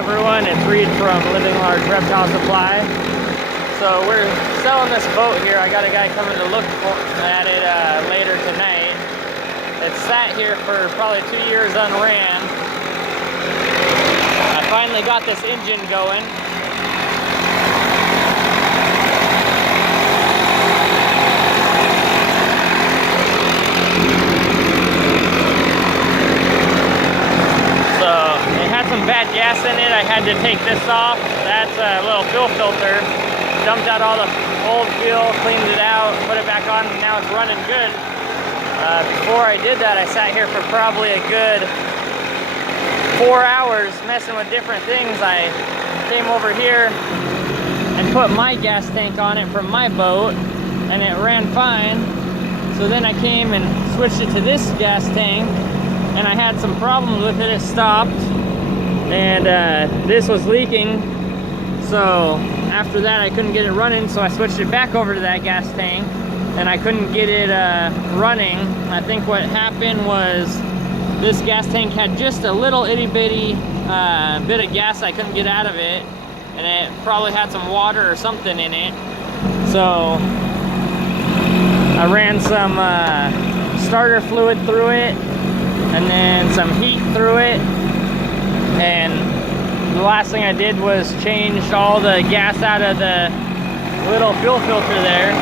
everyone, it's Reed from Living Large Reptile Supply. So we're selling this boat here. I got a guy coming to look at it later tonight. It's sat here for probably 2 years unran. I finally got this engine going. Some bad gas in it. I had to take this off. That's a little fuel filter. Dumped out all the old fuel, cleaned it out, put it back on, and now it's running good. Before I did that, I sat here for probably a good 4 hours messing with different things. I came over here and put my gas tank on it from my boat, and it ran fine. So then I came and switched it to this gas tank, and I had some problems with it. It stopped. And this was leaking, so after that I couldn't get it running, so I switched it back over to that gas tank, and I couldn't get it running. I think what happened was this gas tank had just a little itty bitty bit of gas I couldn't get out of it, and it probably had some water or something in it. So I ran some starter fluid through it, and then some heat through it. And the last thing I did was change all the gas out of the little fuel filter there.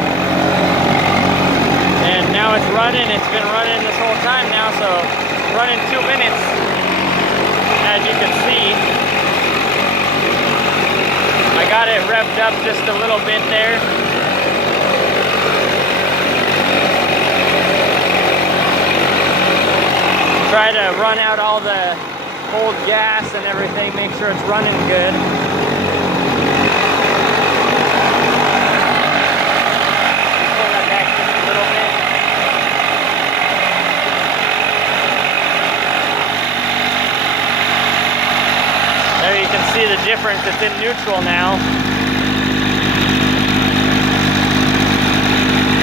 And now it's running. It's been running this whole time now, so it's running 2 minutes, as you can see. I got it revved up just a little bit there. Try to run out all the old gas and everything, make sure it's running good. Pull that back just a little bit. There you can see the difference. It's in neutral now.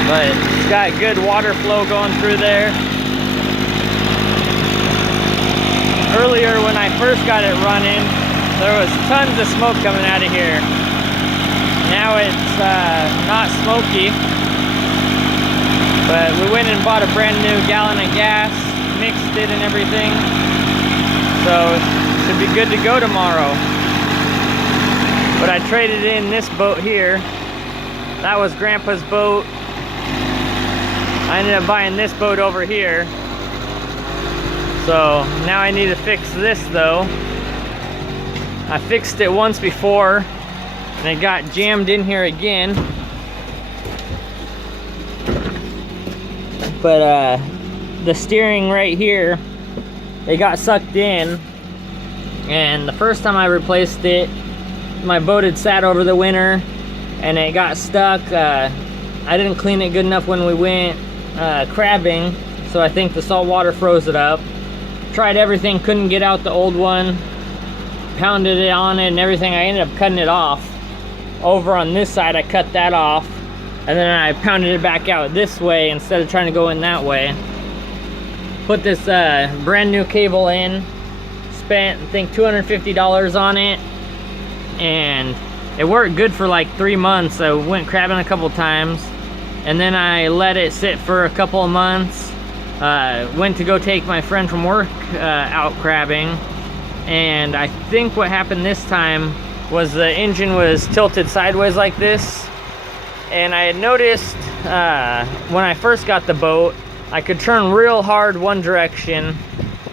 But it's got good water flow going through there. Earlier when I first got it running, there was tons of smoke coming out of here. Now it's not smoky, but we went and bought a brand new gallon of gas, mixed it and everything, so it should be good to go tomorrow. But I traded in this boat here. That was Grandpa's boat. I ended up buying this boat over here. So now I need to fix this though. I fixed it once before and it got jammed in here again. But the steering right here, it got sucked in, and the first time I replaced it, my boat had sat over the winter and it got stuck. I didn't clean it good enough when we went crabbing, so I think the salt water froze it up. Tried everything, couldn't get out the old one, pounded it on it and everything. I ended up cutting it off. Over on this side I cut that off, and then I pounded it back out this way instead of trying to go in that way. Put this brand new cable in, spent I think $250 on it, and it worked good for like 3 months. I went crabbing a couple times, and then I let it sit for a couple of months. Went to go take my friend from work out crabbing, and I think what happened this time was the engine was tilted sideways like this. And I had noticed when I first got the boat, I could turn real hard one direction,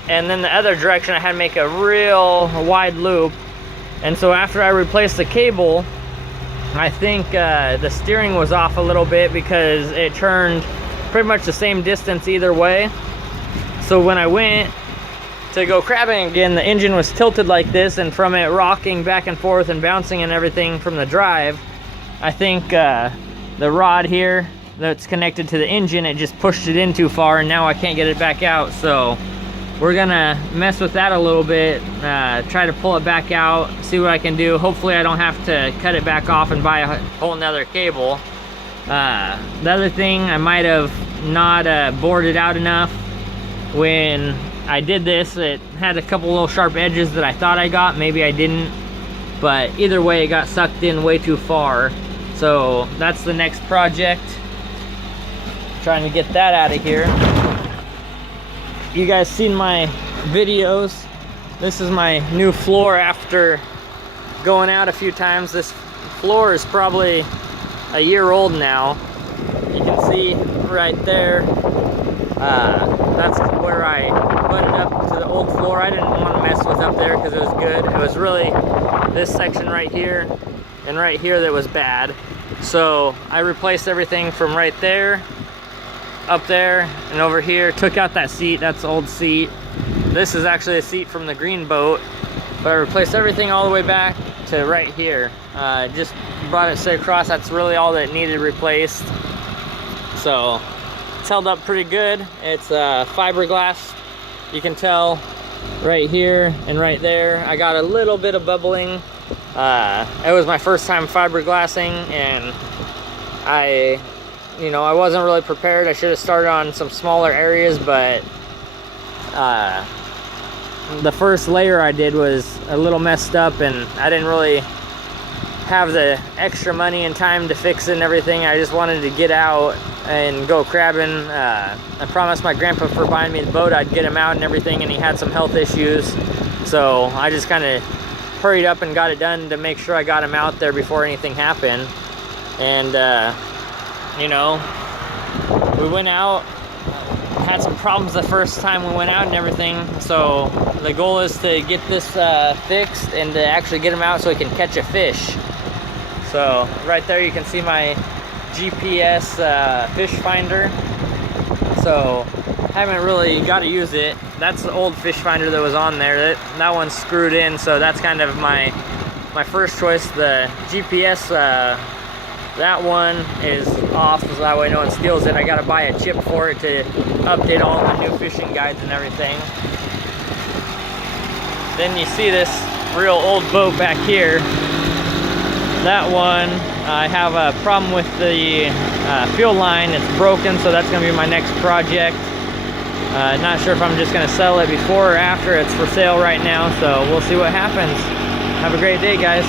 and then the other direction I had to make a real wide loop. And so after I replaced the cable, I think the steering was off a little bit because it turned pretty much the same distance either way. So when I went to go crabbing again, the engine was tilted like this, and from it rocking back and forth and bouncing and everything from the drive, I think the rod here that's connected to the engine, it just pushed it in too far, and now I can't get it back out. So we're gonna mess with that a little bit, try to pull it back out, see what I can do. Hopefully I don't have to cut it back off and buy a whole nother cable. The other thing, I might have not bored it out enough when I did this. It had a couple little sharp edges that I thought I got, maybe I didn't, but either way it got sucked in way too far. So that's the next project, trying to get that out of here. You guys seen my videos. This is my new floor after going out a few times. This floor is probably a year old now. You can see right there, that's where I butted up to the old floor. I didn't want to mess with up there because it was good. It was really this section right here and right here that was bad. So I replaced everything from right there, up there, and over here. Took out that seat, that's the old seat. This is actually a seat from the green boat, but I replaced everything all the way back to right here. Just brought it straight across. That's really all that needed replaced. So it's held up pretty good. It's fiberglass. You can tell right here and right there. I got a little bit of bubbling. It was my first time fiberglassing, and I wasn't really prepared. I should have started on some smaller areas, but the first layer I did was a little messed up, and I didn't really have the extra money and time to fix it and everything. I just wanted to get out and go crabbing. I promised my grandpa for buying me the boat I'd get him out and everything, and he had some health issues, so I just kind of hurried up and got it done to make sure I got him out there before anything happened. And we went out, had some problems the first time we went out and everything, so the goal is to get this fixed and to actually get him out so he can catch a fish. So right there you can see my GPS fish finder. So haven't really got to use it. That's the old fish finder that was on there. That one's screwed in, so that's kind of my first choice. The GPS, that one is off, so that way no one steals it. I gotta buy a chip for it to update all the new fishing guides and everything. Then you see this real old boat back here. That one, I have a problem with the fuel line. It's broken, so that's gonna be my next project. Not sure if I'm just gonna sell it before or after. It's for sale right now, so we'll see what happens. Have a great day, guys.